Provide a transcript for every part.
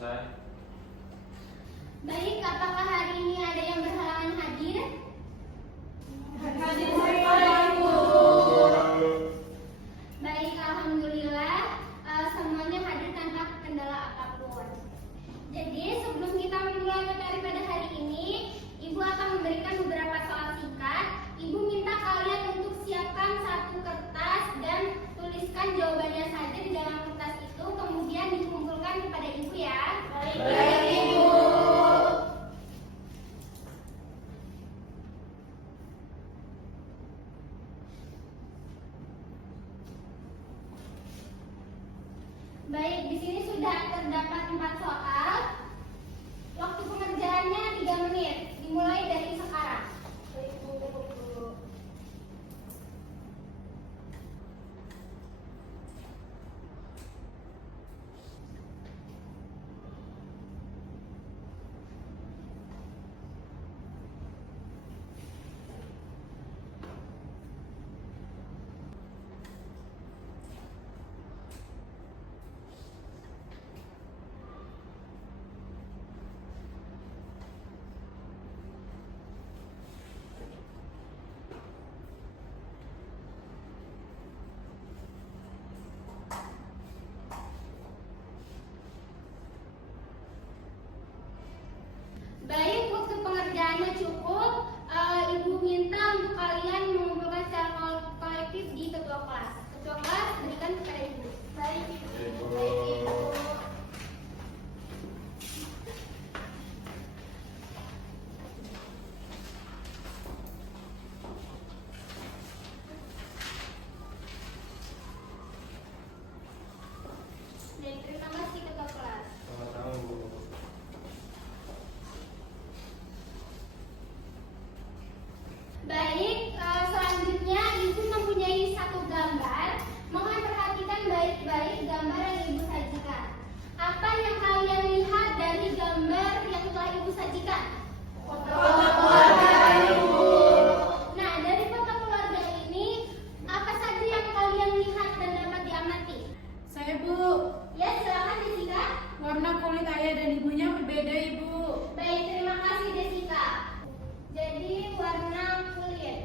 selesai. Baik, apakah hari ini ada yang berhalangan hadir? Hadir semua, Ibu. Baik, alhamdulillah semuanya hadir tanpa kendala apapun. Jadi sebelum kita memulai materi pada hari ini, Ibu akan memberikan beberapa soal singkat. Ibu minta kalian untuk siapkan satu kertas dan tuliskan jawabannya saja di dalam kertas itu, kemudian dikumpulkan kepada Ibu ya. Baik, Ibu. Baik, di sini sudah terdapat 4 soal. Waktu pengerjaannya 3 menit. Dimulai dari sekarang. Baik, Bu. Baik, waktu pengerjaannya cukup. Ibu minta untuk kalian mengumpulkan secara kolektif di ketua kelas. Ketua kelas berikan kepada Ibu. Baik, Ibu. Baik, Ibu. Baik, terima kasih ketua kelas. Sama-sama, Bu. Baik, selanjutnya Ibu mempunyai satu gambar. Mohon perhatikan baik-baik gambar yang Ibu sajikan. Apa yang kalian lihat dari gambar yang telah Ibu sajikan? Foto keluarga, Ibu. Nah, dari foto keluarga ini, apa saja yang kalian lihat dan dapat diamati? Saya, Bu. Ya, silakan Jessica. Warna kulit ayah dan ibunya berbeda, Ibu. Baik, terima kasih Jessica. Jadi warna kulit.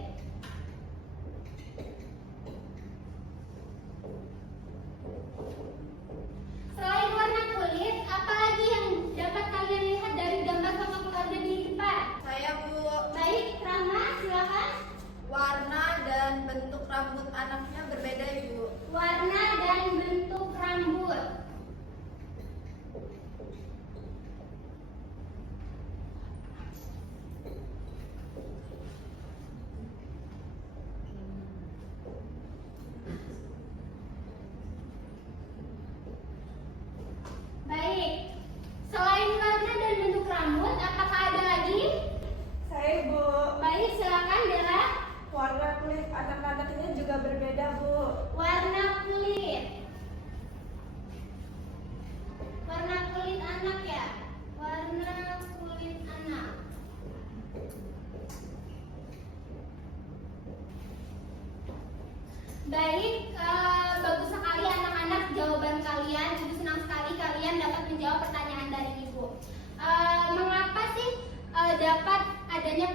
Selain warna kulit, apa lagi yang dapat kalian lihat dari gambar foto keluarga di depan? Saya, Bu. Baik, Rama, silakan. Warna dan bentuk rambut anaknya berbeda, Ibu. Warna dan bentuk rambut. Baik. Selain warna dan bentuk rambut, apakah ada lagi? Saya, Bu. Baik, silakan Dela. Warna kulit anak-anaknya juga berbeda, Bu. Warna kulit. Warna kulit anak ya. Warna kulit anak. Baik, bagus sekali anak-anak jawaban kalian. Ibu senang sekali kalian dapat menjawab pertanyaan dari Ibu. Mengapa sih dapat adanya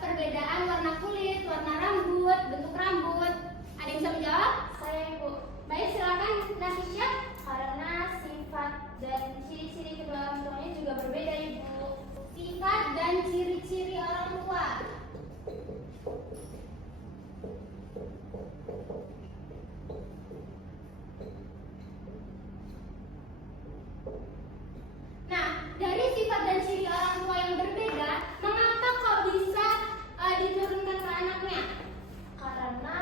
perbedaan warna kulit, warna rambut, bentuk rambut? Ada yang bisa menjawab? Saya, Ibu. Baik, silakan Nasisya. Karena sifat dan ciri-ciri kedua orang tuanya juga berbeda, Ibu. Sifat dan ciri-ciri orang tua. Nah, dari sifat dan ciri orang tua yang berbeda, mengapa kok bisa diturunkan ke anaknya? Karena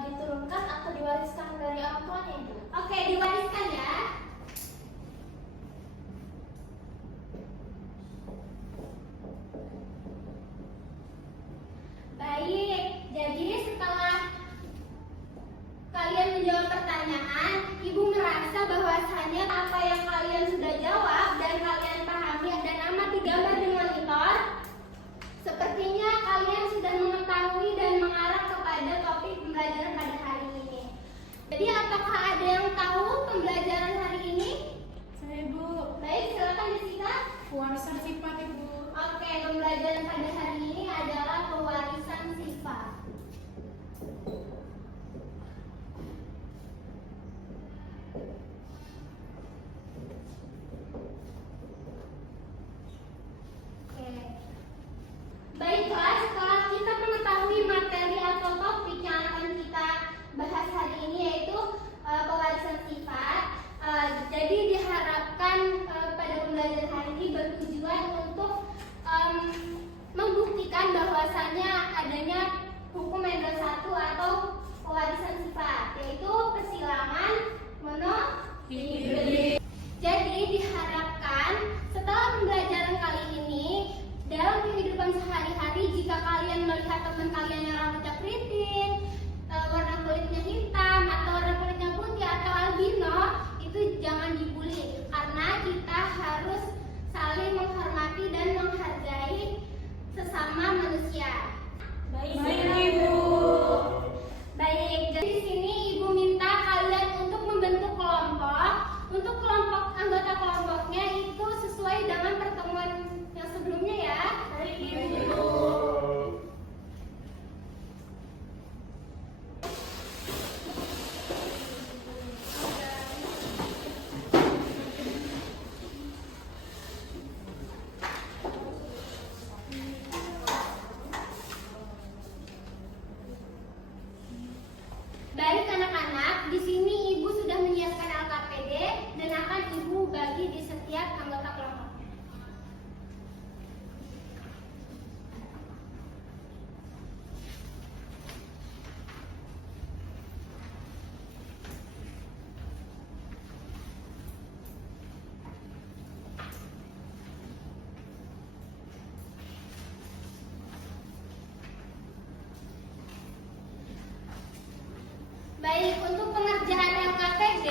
diturunkan atau diwariskan dari orang tuanya, Ibu. Oke, diwariskan ya. pewarisan sifat Ibu. Oke, pembelajaran pada hari ini adalah pewarisan sifat. Oke. Baiklah, setelah kita mengetahui materi atau topik yang akan kita bahas hari ini yaitu pewarisan sifat. Jadi diharapkan pada pembelajaran hari ini bertujuan untuk membuktikan bahwasannya adanya hukum Mendel 1 atau pewarisan sifat, yaitu persilangan monohibrid. Jadi diharapkan setelah pembelajaran kali ini dalam kehidupan sehari-hari, jika kalian melihat teman kalian yang rambutnya keriting, warna kulitnya hitam, atau warna kulitnya putih atau albino, itu jangan dibully, karena kita harus saling menghormati dan menghargai sesama manusia. Baik Ibu. Baik, jadi di sini Ibu minta kalian untuk membentuk kelompok. Untuk kelompok anggota kelompoknya itu sesuai dengan pertemuan yang sebelumnya ya. Baik Ibu. Baik anak-anak, di sini Ibu sudah menyiapkan LKPD dan akan Ibu bagi di setiap anggota kelompoknya. Baik, untuk pengerjaan LKPD,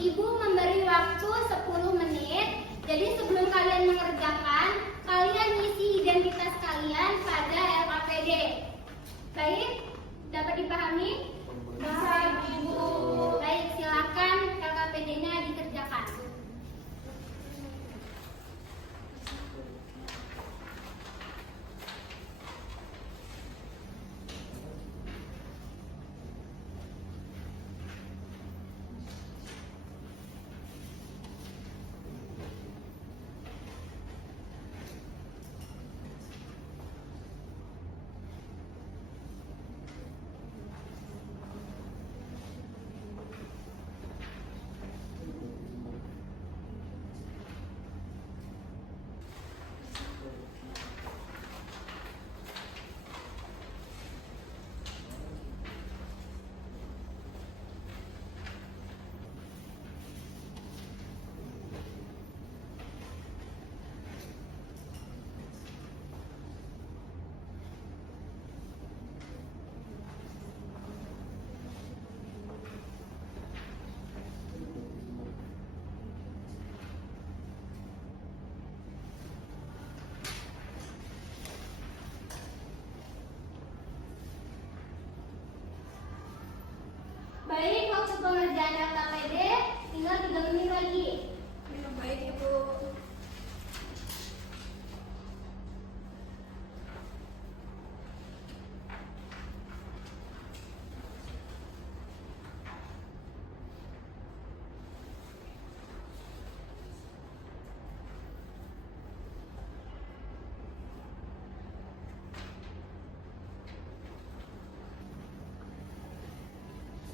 Ibu memberi waktu 10 menit. Jadi sebelum kalian mengerjakan, kalian isi identitas kalian pada LKPD. Baik, dapat dipahami? Bisa Ibu. Baik, silakan LKPD-nya dikerjakan. Baik, waktu pengerjaan LKPD tinggal 3 menit lagi. Baik Ibu.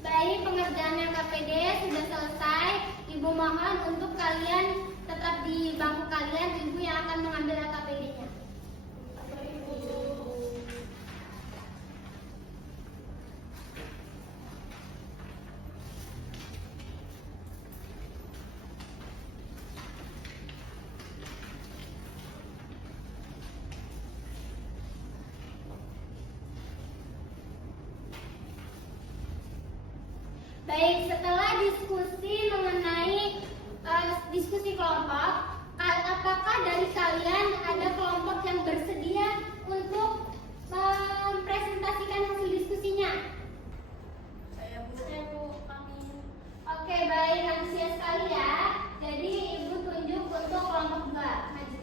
Baik, pengerjaan LKPD sudah selesai. Ibu mohon untuk kalian tetap di bangku kalian. Ibu yang akan mengambil LKPD-nya. Baik, setelah diskusi mengenai diskusi kelompok, apakah dari kalian ada kelompok yang bersedia untuk mempresentasikan hasil diskusinya? Saya Bu. Kami. Oke, baik, antusias sekali ya. Jadi Ibu tunjuk untuk kelompok 2. Maju.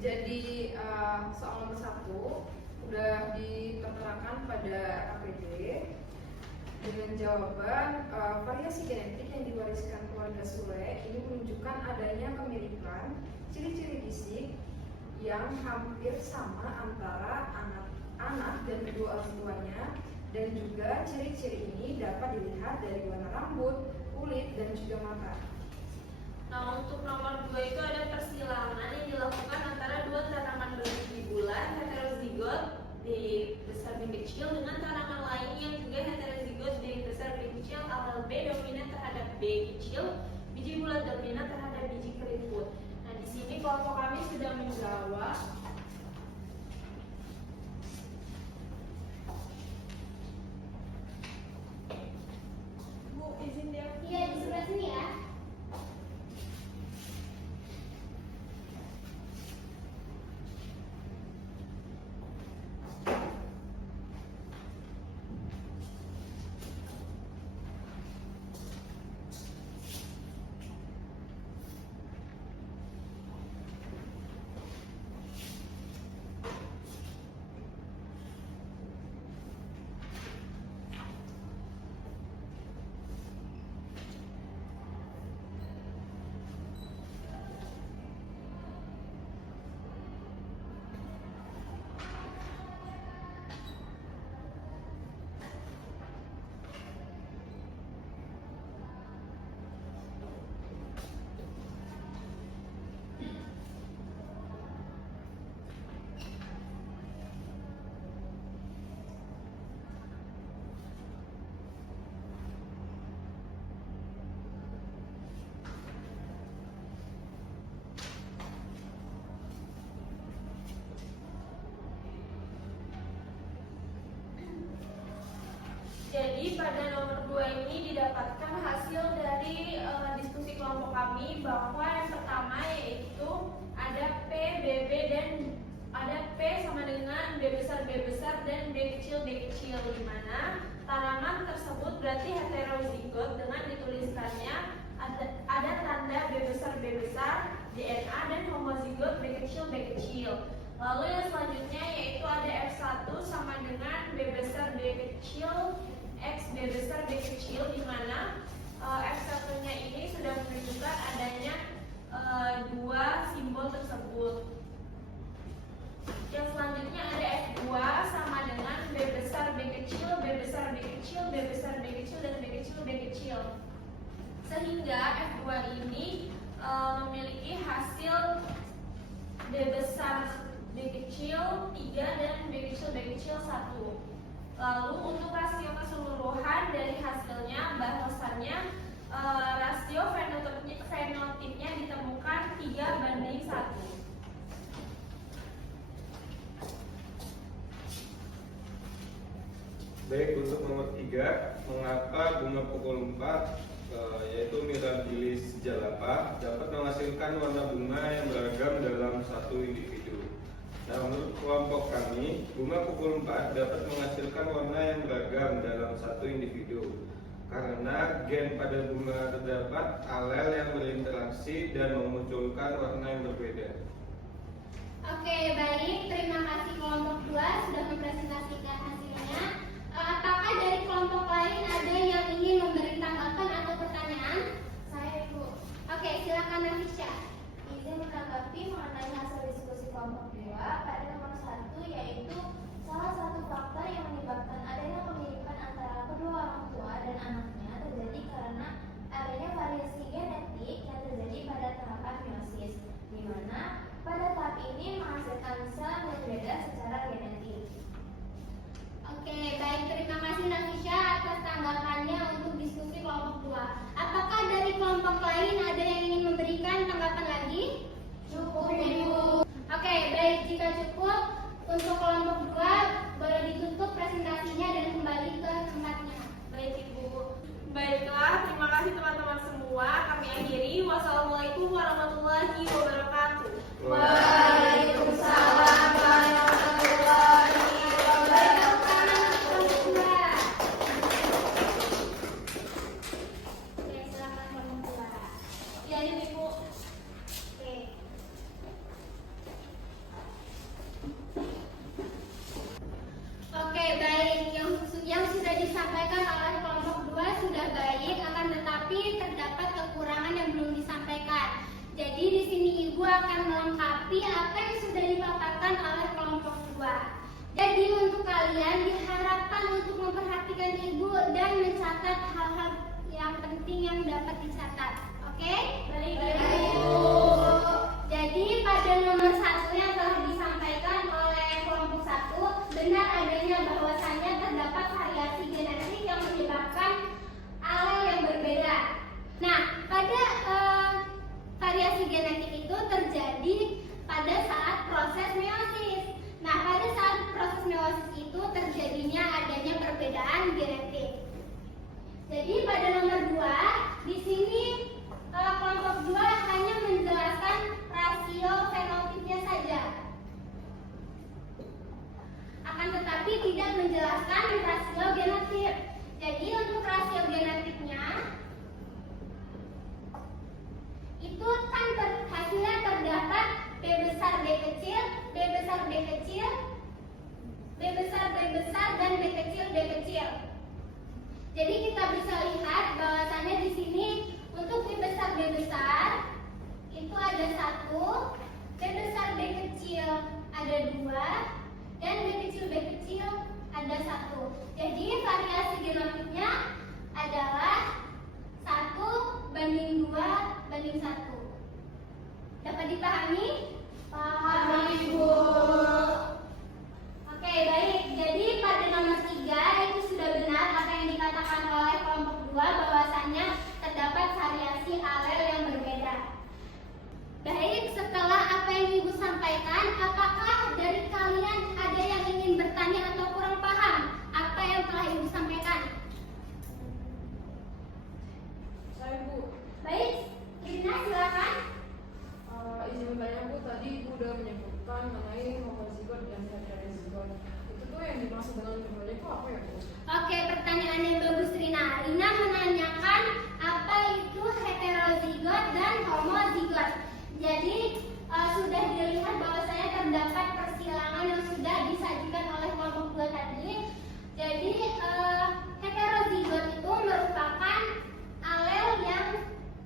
Jadi soal nomor 1 udah diterterakan pada KPD dengan jawaban variasi genetik yang diwariskan keluarga Sule ini menunjukkan adanya kemiripan ciri-ciri fisik yang hampir sama antara anak dan kedua orang tuanya, dan juga ciri-ciri ini dapat dilihat dari warna rambut, kulit, dan juga mata. Nah, untuk nomor 2 itu ada persilangan yang dilakukan antara dua tanaman berbiji bulan heterozigot D besar B kecil dengan tanaman lain yang juga heterozigot D besar B kecil alel B dominan terhadap B kecil, biji bulan dominan terhadap biji keriput. Nah, di sini kelompok kami sudah menjawab. Bu, izin dia. Iya, di sebelah sini ya. Jadi pada nomor 2 ini didapatkan hasil dari diskusi kelompok kami bahwa yang pertama yaitu ada P, BB, dan ada P sama dengan B besar dan B kecil di mana tanaman tersebut berarti heterozigot dengan dituliskannya ada tanda B besar DNA dan homozigot B kecil. Lalu yang selanjutnya yaitu ada F1 sama dengan B besar B kecil X B besar B kecil, di mana F1-nya ini sudah menunjukkan adanya dua simbol tersebut. Yang selanjutnya ada F2 sama dengan B besar B kecil, B besar B kecil, B besar B kecil, dan B kecil. Sehingga F2 ini memiliki hasil B besar B kecil 3 dan B kecil 1. Lalu untuk rasio keseluruhan dari hasilnya bahwasannya rasio fenotipnya ditemukan 3:1. Baik, untuk nomor 3, mengapa bunga pukul 4 yaitu Mirabilis jalapa dapat menghasilkan warna bunga yang beragam dalam satu individu. Nah, menurut kelompok kami, bunga pukul 4 dapat menghasilkan warna yang beragam dalam satu individu karena gen pada bunga terdapat alel yang berinteraksi dan memunculkan warna yang berbeda. Oke, baik. Terima kasih kelompok 2 sudah mempresentasikan hasilnya. Apakah dari kelompok lain ada yang ingin memberi tanggapan atau pertanyaan? Saya Ibu. Oke, silakan Nafisha. Izin menanggapi mengenai hasil diskusi kelompok 2 pada nomor 1, yaitu salah satu faktor yang menyebabkan adanya kemiripan antara kedua orang tua dan anaknya terjadi karena adanya variasi genetik yang terjadi pada tahapan meiosis, di mana pada tahap ini menghasilkan sel yang berbeda secara genetik. Oke, baik. Terima kasih Nafisha atas tanggapannya untuk diskusi kelompok 2. Apakah dari kelompok lain ada yang ingin memberikan tanggapan lagi? Cukup Ibu. Oke, baik. Jika cukup, untuk kelompok 2 boleh ditutup presentasinya dan kembali ke tempatnya. Baik Ibu. Baiklah, terima kasih teman-teman semua. Kami akhiri. Wassalamualaikum melengkapi apa yang sudah dipaparkan oleh kelompok 2. Jadi untuk kalian diharapkan untuk memperhatikan ibu dan mencatat hal-hal yang penting yang dapat dicatat. Oke? Baik. Jadi pada nomor 1 yang telah disampaikan oleh kelompok 1, benar adanya bahwasannya terdapat variasi genetik yang menyebabkan alel yang berbeda. Nah, pada variasi genetik itu terjadi pada saat proses meiosis. Nah, pada saat proses meiosis itu terjadinya adanya perbedaan genetik. Jadi pada nomor 2, di sini kelompok 2 hanya menjelaskan rasio fenotipnya saja. Akan tetapi tidak menjelaskan rasio genotip. Jadi untuk rasio genotipnya itu kan hasilnya terdapat B besar B kecil, B besar B kecil, B besar B besar, dan B kecil B kecil. Jadi kita bisa lihat bahwasannya di sini untuk B besar B besar itu ada 1, B besar B kecil ada 2, dan B kecil B kecil ada 1. Jadi variasi genotipnya adalah 1:2:1. Dapat dipahami? Paham, Ibu. Oke, baik. Jadi pada nomor 3 itu sudah benar apa yang dikatakan oleh kelompok 2 bahwasannya terdapat variasi alel yang berbeda. Baik, setelah apa yang Ibu sampaikan, apakah dari kalian ada yang ingin bertanya atau kurang paham apa yang telah Ibu sampaikan? Saya Bu, Baik, Irina silakan. izin bertanya Bu, tadi Ibu udah menyebutkan mengenai homozigot dan heterozigot. Itu tuh yang dimaksud dengan keduanya itu apa ya Bu? Oke, pertanyaan yang bagus Rina. Rina menanyakan apa itu heterozigot dan homozigot. Jadi sudah dilihat bahwasanya terdapat persilangan yang sudah disajikan oleh kelompok 2 tadi. Jadi heterozigot itu merupakan alel yang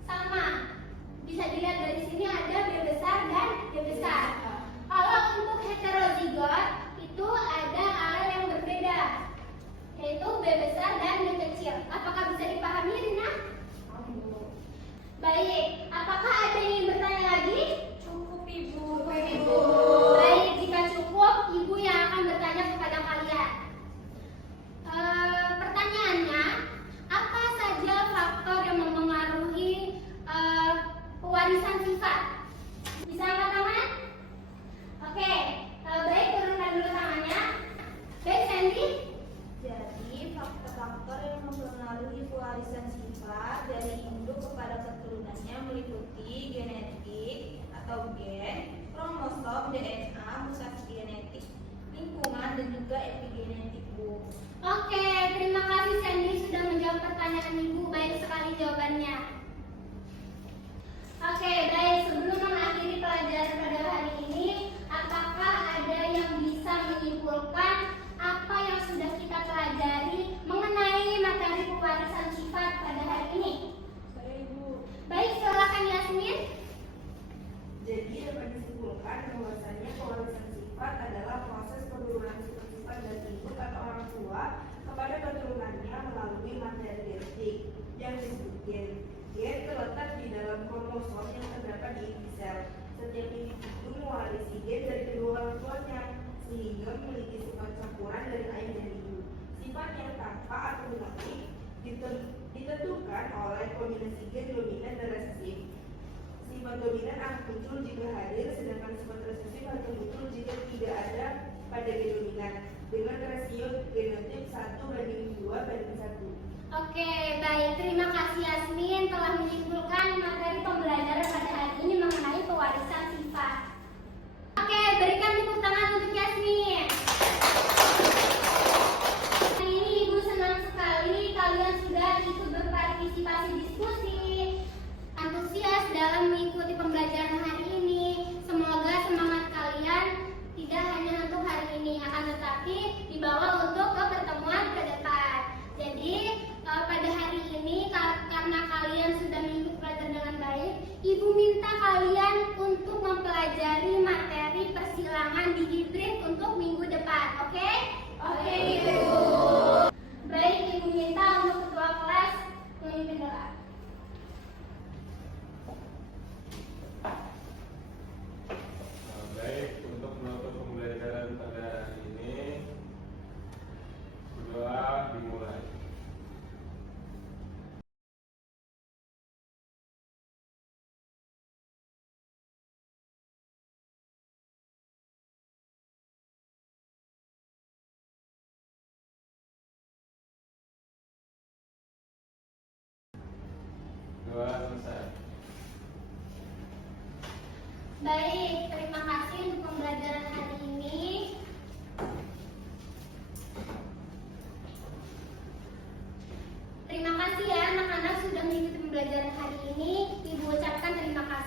sama. Bisa dilihat dari sini ada B besar dan B besar. Kalau untuk heterozigot itu ada alel yang berbeda, yaitu B besar dan B kecil. Apakah bisa dipahami, Rina? Baik, apakah ada yang ingin bertanya lagi? Cukup, Ibu. Baik, jika cukup, Ibu yang akan bertanya kepada kalian. Pertanyaannya, apa saja faktor yang mempengaruhi pewarisan sifat? Bisa angkat tangan? Oke, baik, turunkan dulu tangannya. Baik, Sandy. Jadi, faktor-faktor yang mempengaruhi pewarisan sifat dari induk kepada keturunannya meliputi genetik atau gen, kromosom, DNA, mutasi genetik, lingkungan, dan juga epigenetik, Bu. Oke, terima kasih Sandy sudah menjawab pertanyaan Ibu. Baik sekali jawabannya. Oke, baik. Sebelum mengakhiri pelajaran pada hari ini, apakah ada yang bisa menyimpulkan apa yang sudah kita pelajari mengenai materi pewarisan sifat pada hari ini? Saya, Ibu. Baik, silakan Yasmin. Jadi dapat disimpulkan bahwasanya pewarisan sifat adalah proses penurunan sifat-sifat dari induk atau orang tua kepada keturunannya melalui materi genetik yang disebut gen. Gen terletak di dalam kromosom yang terdapat di inti sel. Setiap individu mewarisi gen dari kedua orang tuanya sehingga memiliki sifat campuran dari ayah dan ibu. Sifat yang tampak atau dinamik ditentukan oleh kombinasi gen dominan dan resesif. Sifat dominan akan muncul jika hadir, sedangkan sifat resesif akan muncul jika tidak ada pada gen dominan dengan rasio genotip 1:2:1. Oke, baik. Terima kasih Yasmin telah menyimpulkan materi pembelajaran pada hari ini mengenai pewarisan sifat. Oke, berikan tepuk tangan untuk Yasmin. Hari ini Ibu senang sekali kalian sudah ikut berpartisipasi diskusi, antusias dalam mengikuti pembelajaran hari ini. Semoga semangat kalian tidak hanya untuk hari ini, akan tetapi dibawa untuk ke pertemuan ke depan. Jadi pada hari ini karena kalian sudah 2, selesai. Baik, terima kasih untuk pembelajaran hari ini. Terima kasih ya anak-anak sudah mengikuti pembelajaran hari ini. Ibu ucapkan terima kasih.